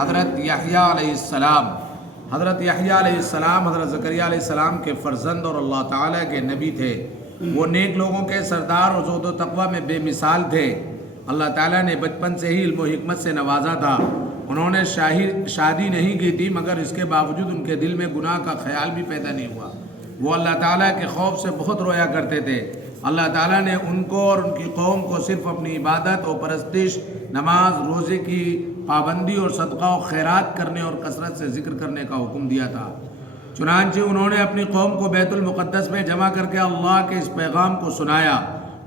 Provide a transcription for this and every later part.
حضرت یحییٰ علیہ السلام حضرت زکریا علیہ السلام کے فرزند اور اللہ تعالیٰ کے نبی تھے۔ وہ نیک لوگوں کے سردار اور زہد و تقوی میں بے مثال تھے۔ اللہ تعالیٰ نے بچپن سے ہی علم و حکمت سے نوازا تھا۔ انہوں نے شادی نہیں کی تھی، مگر اس کے باوجود ان کے دل میں گناہ کا خیال بھی پیدا نہیں ہوا۔ وہ اللہ تعالیٰ کے خوف سے بہت رویا کرتے تھے۔ اللہ تعالیٰ نے ان کو اور ان کی قوم کو صرف اپنی عبادت و پرستش، نماز، روزے کی پابندی اور صدقہ و خیرات کرنے اور کثرت سے ذکر کرنے کا حکم دیا تھا۔ چنانچہ انہوں نے اپنی قوم کو بیت المقدس میں جمع کر کے اللہ کے اس پیغام کو سنایا۔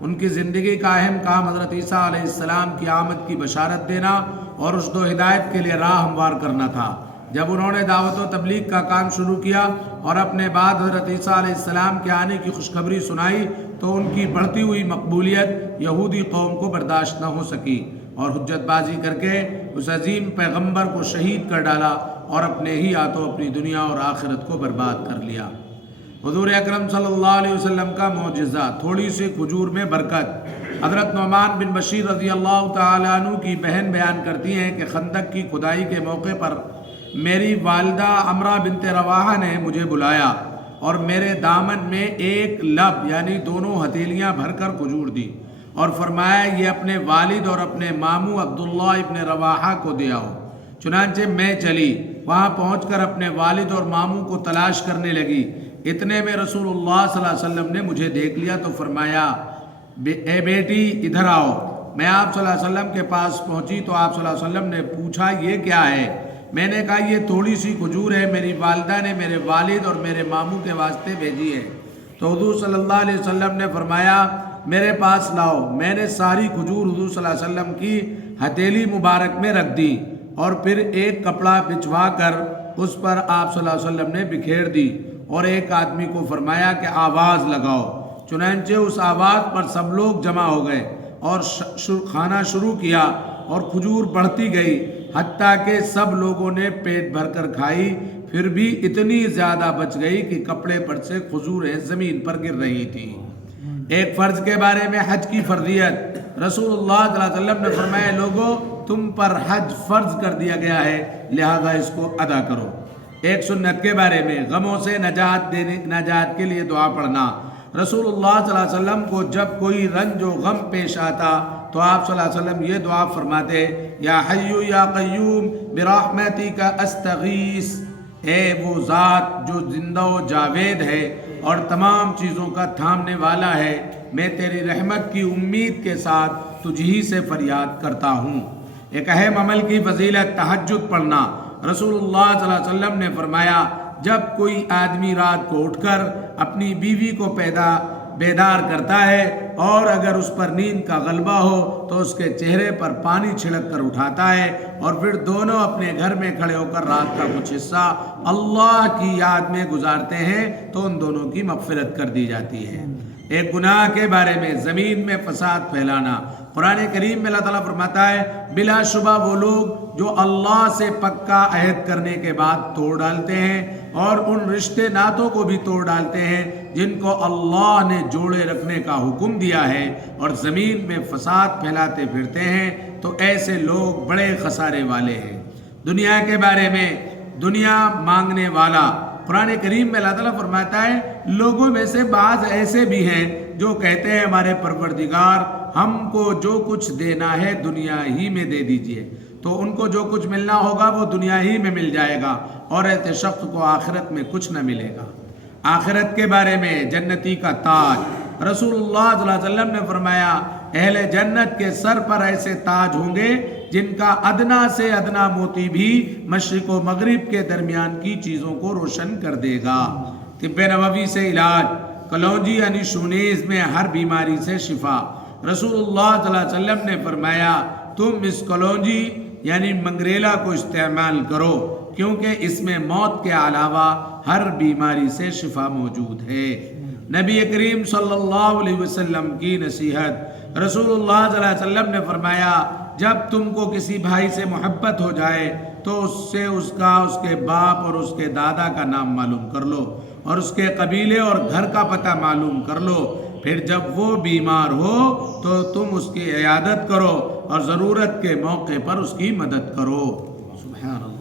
ان کی زندگی کا اہم کام حضرت عیسیٰ علیہ السلام کی آمد کی بشارت دینا اور رشد و ہدایت کے لیے راہ ہموار کرنا تھا۔ جب انہوں نے دعوت و تبلیغ کا کام شروع کیا اور اپنے بعد حضرت عیسیٰ علیہ السلام کے آنے کی خوشخبری سنائی تو ان کی بڑھتی ہوئی مقبولیت یہودی قوم کو برداشت نہ ہو سکی اور حجت بازی کر کے اس عظیم پیغمبر کو شہید کر ڈالا اور اپنے ہی ہاتھوں اپنی دنیا اور آخرت کو برباد کر لیا۔ حضور اکرم صلی اللہ علیہ وسلم کا معجزہ، تھوڑی سی کھجور میں برکت۔ حضرت نعمان بن بشیر رضی اللہ تعالیٰ عنہ کی بہن بیان کرتی ہیں کہ خندق کی کھدائی کے موقع پر میری والدہ عمرہ بنت رواحہ نے مجھے بلایا اور میرے دامن میں ایک لب یعنی دونوں ہتھیلیاں بھر کر کھجور دی اور فرمایا یہ اپنے والد اور اپنے ماموں عبداللہ ابن رواحہ کو دے آؤ۔ چنانچہ میں چلی، وہاں پہنچ کر اپنے والد اور ماموں کو تلاش کرنے لگی۔ اتنے میں رسول اللہ صلی اللہ علیہ وسلم نے مجھے دیکھ لیا تو فرمایا اے بیٹی ادھر آؤ۔ میں آپ صلی اللہ علیہ وسلم کے پاس پہنچی تو آپ صلی اللہ علیہ وسلم نے پوچھا یہ کیا ہے؟ میں نے کہا یہ تھوڑی سی کھجور ہے، میری والدہ نے میرے والد اور میرے ماموں کے واسطے بھیجی ہے۔ تو حضور صلی اللہ علیہ وسلم نے فرمایا میرے پاس لاؤ۔ میں نے ساری کھجور حضور صلی اللہ علیہ وسلم کی ہتھیلی مبارک میں رکھ دی اور پھر ایک کپڑا بچھوا کر اس پر آپ صلی اللہ علیہ وسلم نے بکھیر دی اور ایک آدمی کو فرمایا کہ آواز لگاؤ۔ چنانچہ اس آواز پر سب لوگ جمع ہو گئے اور کھانا شروع کیا اور کھجور بڑھتی گئی حتیٰ کہ سب لوگوں نے پیٹ بھر کر کھائی، پھر بھی اتنی زیادہ بچ گئی کہ کپڑے پر سے کھجوریں زمین پر گر رہی تھیں۔ ایک فرض کے بارے میں حج کی فرضیت، رسول اللہ صلی اللہ علیہ وسلم نے فرمایا لوگوں تم پر حج فرض کر دیا گیا ہے لہذا اس کو ادا کرو۔ ایک سنت کے بارے میں غموں سے نجات کے لیے دعا پڑھنا، رسول اللہ صلی اللہ علیہ وسلم کو جب کوئی رنج و غم پیش آتا تو آپ صلی اللہ علیہ وسلم یہ دعا فرماتے یا حی یا قیوم برحمتک استغیث، اے وہ ذات جو زندہ و جاوید ہے اور تمام چیزوں کا تھامنے والا ہے، میں تیری رحمت کی امید کے ساتھ تجھ ہی سے فریاد کرتا ہوں۔ ایک اہم عمل کی فضیلت تہجد پڑھنا، رسول اللہ صلی اللہ علیہ وسلم نے فرمایا جب کوئی آدمی رات کو اٹھ کر اپنی بیوی کو بیدار کرتا ہے اور اگر اس پر نیند کا غلبہ ہو تو اس کے چہرے پر پانی چھڑک کر اٹھاتا ہے اور پھر دونوں اپنے گھر میں کھڑے ہو کر رات کا کچھ حصہ اللہ کی یاد میں گزارتے ہیں تو ان دونوں کی مغفرت کر دی جاتی ہے۔ ایک گناہ کے بارے میں زمین میں فساد پھیلانا، قرآن کریم میں اللہ تعالیٰ فرماتا ہے بلا شبہ وہ لوگ جو اللہ سے پکا عہد کرنے کے بعد توڑ ڈالتے ہیں اور ان رشتے ناتوں کو بھی توڑ ڈالتے ہیں جن کو اللہ نے جوڑے رکھنے کا حکم دیا ہے اور زمین میں فساد پھیلاتے پھرتے ہیں تو ایسے لوگ بڑے خسارے والے ہیں۔ دنیا کے بارے میں دنیا مانگنے والا، قرآن کریم میں اللہ تعالیٰ فرماتا ہے لوگوں میں سے بعض ایسے بھی ہیں جو کہتے ہیں ہمارے پروردگار ہم کو جو کچھ دینا ہے دنیا ہی میں دے دیجئے، تو ان کو جو کچھ ملنا ہوگا وہ دنیا ہی میں مل جائے گا اور ایسے شخص کو آخرت میں کچھ نہ ملے گا۔ آخرت کے بارے میں جنتی کا تاج، رسول اللہ صلی اللہ علیہ وسلم نے فرمایا اہل جنت کے سر پر ایسے تاج ہوں گے جن کا ادنا سے ادنا موتی بھی مشرق و مغرب کے درمیان کی چیزوں کو روشن کر دے گا۔ طب نبوی سے علاج، کلونجی یعنی شونیز میں ہر بیماری سے شفا، رسول اللہ صلی اللہ علیہ وسلم نے فرمایا تم اس کلونجی یعنی منگریلا کو استعمال کرو کیونکہ اس میں موت کے علاوہ ہر بیماری سے شفا موجود ہے۔ نبی کریم صلی اللہ علیہ وسلم کی نصیحت، رسول اللہ صلی اللہ علیہ وسلم نے فرمایا جب تم کو کسی بھائی سے محبت ہو جائے تو اس سے اس کے باپ اور اس کے دادا کا نام معلوم کر لو اور اس کے قبیلے اور گھر کا پتہ معلوم کر لو، پھر جب وہ بیمار ہو تو تم اس کی عیادت کرو اور ضرورت کے موقع پر اس کی مدد کرو۔ سبحان اللہ.